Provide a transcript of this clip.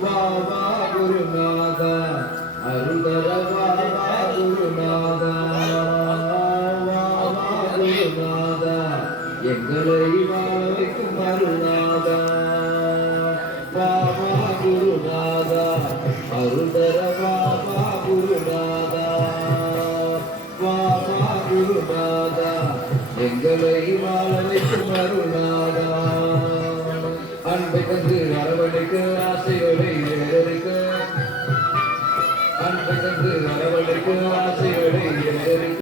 வா வா குருநாதா அருள்தர வா வா குருநாதா வா வா குருநாதா எங்களை வாழ வைக்கும் அருள்நாதா வா வா குருநாதா அருள்தர வா வா குருநாதா வா வா குருநாதா எங்களை வாழ வைக்கும் அருள்நாதா அன்பை தந்து அரவணைக்கு ஆசைகளை வேறொழிக்க அன்பை தந்து